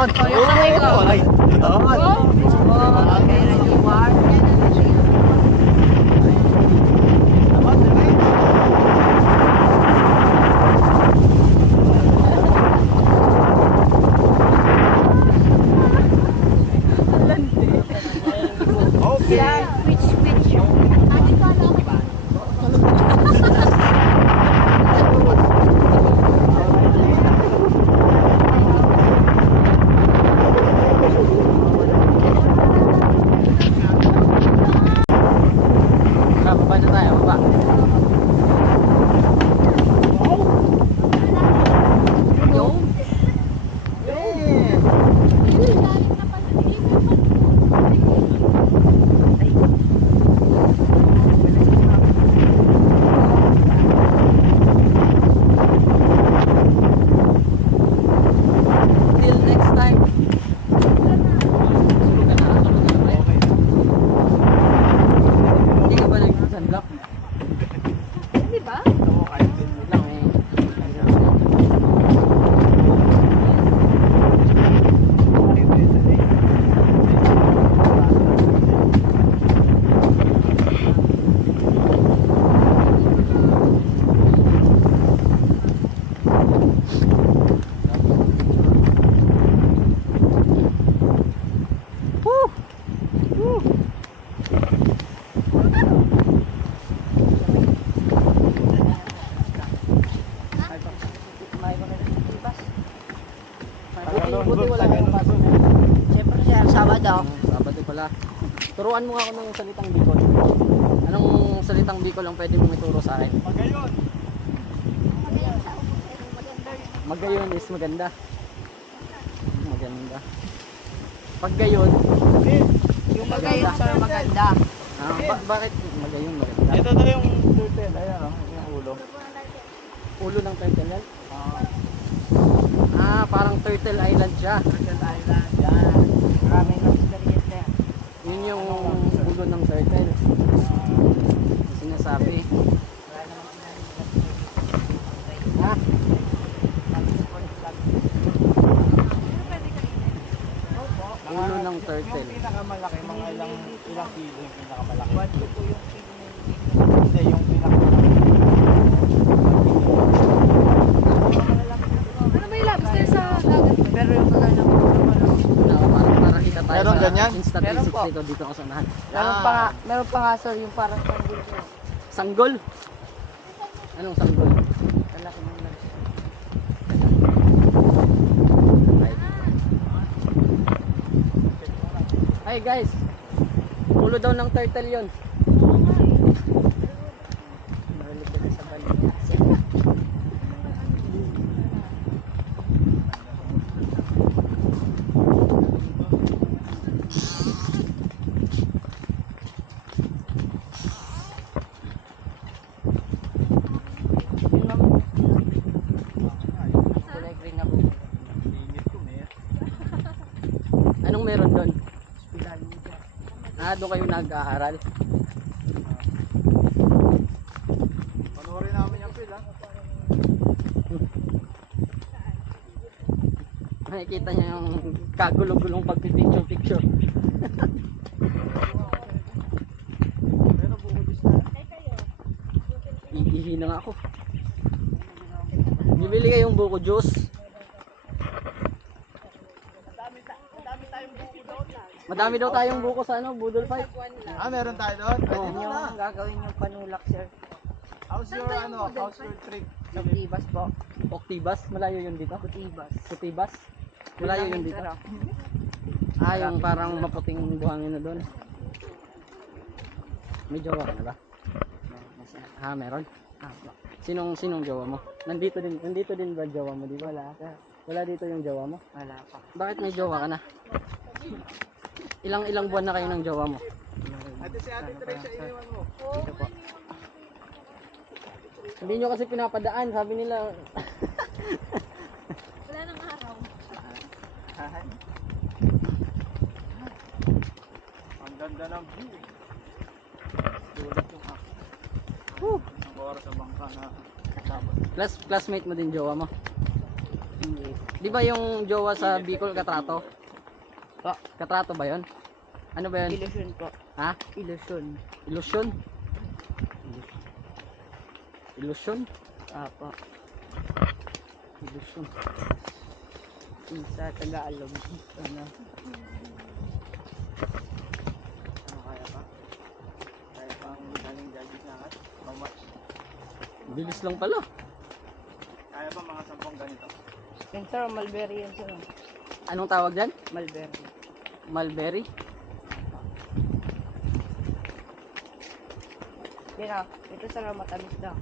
Yun. Yung kamay ko. Ay, yun. Okay, ready, war. Dapat, diretso. Okay. Which. Ate ko, ano ka ba? Baba na tayo, baba. Yung? Yeah. Till next time. Tulog ka na, tulog ka na ba? Hindi ka ba nag-sunblock? Di ba? Wait lang eh. Woo! Woo! Siyempre siya, Sabado. Sabado pala. Turuan mo nga ako ng salitang Bicol. Anong salitang Bicol ang pwede mong ituro sa akin? Magayon. Magayon is maganda. Maganda. Paggayon, Yung magayon sir, maganda. bakit magayon maganda? Ito na yung turtle. Ayan o, yung ulo. Ulo ng turtle yan? Parang Turtle Island siya. Turtle Island. Yan. Maraming experience na yan. Yun yung ulo ng turtle. Yung sinasabi. Ha? Ulo ng turtle. Yung pinakamalaki, mga ilang kilo yung pinakamalaki. 1 po yung hindi, yung pinakamalaki. Ano ba yung lobster sa dagat? Pero yung pagkain ng Para kita tayo Meron sa ganyan? Insta Meron 360 po. ko dito ako sa unahan. meron pa nga sir, yung parang sanggol ko. Sanggol? Anong sanggol? Lalaki ng lobster. Hi guys, ulo daw ng turtle yon. Narinig ko na sa balik. Kulay green na buko. Init ko, eh. Anong meron doon? Pilalim dyan. Doon kayo nag-aaral. Panoorin namin yung pil, ha? Makikita niya yung kagulo-gulong pagpipicture-picture. Pero buko dis na. Iihi na nga ako. Bibili kayong buko juice. Madami daw tayong buko sa Budol Fight. Meron tayo doon? Pwede Oo. nyo na. Gagawin yung panulak sir. How's your, how's your trip? Sa Tibas po. Oktibas, malayo yun dito. Tibas. Kutibas, malayo yun dito. Yung parang maputing buhangin na doon. May jowa ka na ba? Meron? Sinong jowa mo? Nandito din ba jowa mo dito? Wala sir. Wala dito yung jowa mo? Wala pa. Bakit may jowa ka na? Ilang buwan na kayo ng jowa mo? Ate si Ate Teresa, iniwan mo. Dito po. Hindi nyo kasi pinapadaan, sabi nila. Wala nang araw. Ang ganda ng view. Sulit yung ako. Isang oras sa bangka na dapat. Classmate mo din jowa mo? Hindi. Di ba yung jowa sa Bicol katrato? Pa. Katrato ba yun? Ano ba yun? Ilusyon po. Ha? Ilusyon. Ilusyon? Ilusyon? Apa. Ilusyon. Yung sa Tagalog. Ano? Ano kaya pa? Kaya pa ang galing judges na at how much? Bilis lang pala. Kaya pa mga 10 ganito? Yung sir, mulberry yan sir. Anong tawag dyan? Mulberry. Mulberry? Yan ah. Ito sir, matamis daw.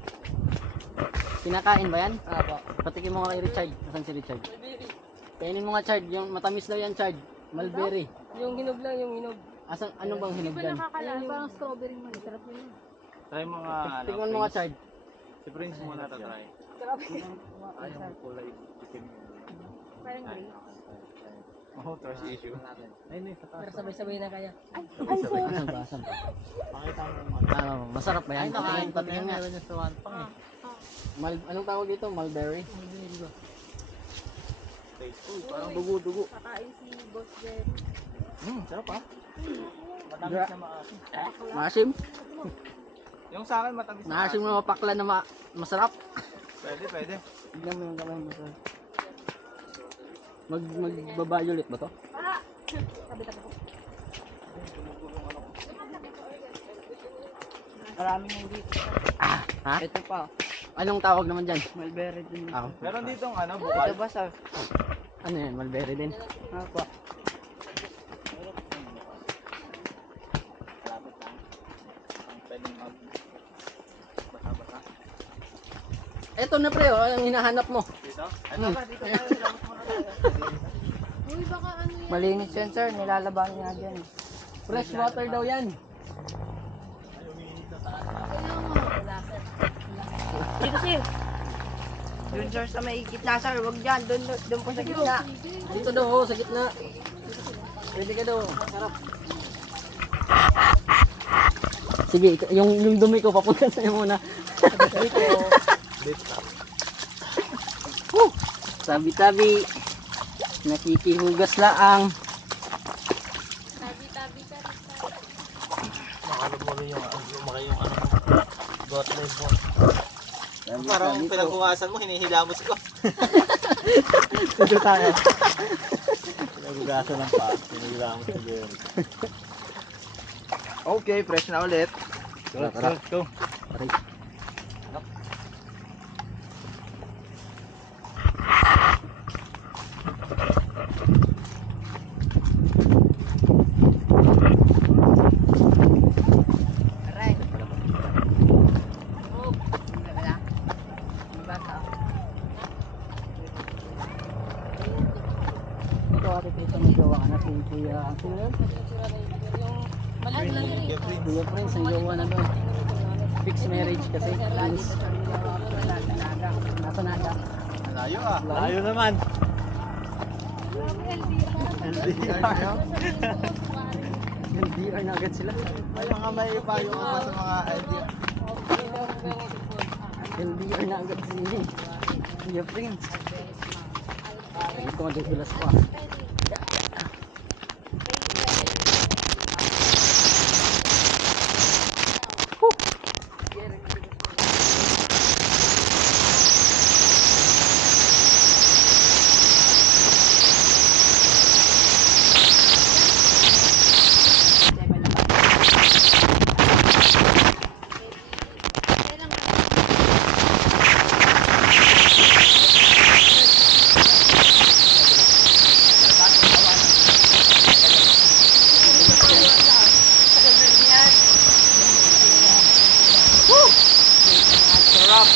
Kinakain ba yan? Apa. Patikin mo nga kay Richard. Nasaan si Richard? Kainin mo nga, Chard. Yung matamis daw yan, Chard. Mulberry. Yung hinog lang, yung hinog. Asan, ano bang hinog dyan? Parang strawberry man. Sarap yun. Try mga Tingnan mo nga, Chard. Si Prince muna tatry. Sarap. Ayaw mo kulay itim. Parang green. Oh, trust issue. Ayun sa taas. Pero sabay-sabay na kaya. Sabay, asan ba? Asan ba? Pakita mo. Ah, masarap ba yan? Patingin nga. Meron yung sa one pang eh. Anong tawag dito? Mulberry? Taste. Uy, parang dugo-dugo. Kakain si Boss Jerry. Sarap ah. Matamis na maasim. Maasim? Yung sa akin matamis na Maasim na mapakla na masarap. Pwede, pwede. Tignan mo yung kamay mo, sir. Magbabayulit ba to? Tabi-tabi ko. Maraming yung dito. Ha? Ito pa. Anong tawag naman dyan? Mulberry din. Ah, Meron ditong ano, Ito bukal. ba sir? ano yan? Mulberry din. Apa. Lapit lang. Ang pwedeng mag basa-basa. Eto na pre, oh, ang hinahanap mo. Dito? Ano ba? Dito tayo. Labas muna tayo. Malinis yan sir. Nilalaban niya dyan. Fresh water daw yan. Dito sir. Doon sir sa may gitna sir. Huwag dyan. Doon po sa gitna. Dito daw, oh, sa gitna. Pwede ka daw. Sarap. Sige, yung dumi ko, papunta sa'yo muna. Tabi-tabi. Nakikihugas laang. Makalubuli yung lumaki yung ano mo. Got life mo. Parang pinaghugasan mo, hinihilamos ko. Dito tayo. Pinaghugasan ng pa. Hinihilamos ko din. Okay, fresh na ulit. Let's go. Aray. Aray. Oh. Wala. Bata. Ito ate Chris, ang jowa ka na si Kuya. Sino yun? Kuya Prince, ang jowa na doon. Fixed marriage kasi. Lagi sa sarili ko. Naga. Nasa naga. Layo ah. Layo naman. LDR kayo? LDR na agad sila. May mga may payo ka pa sa mga idea. LDR na agad sila. Kuya Prince. Hindi ko madudulas pa. Sarap.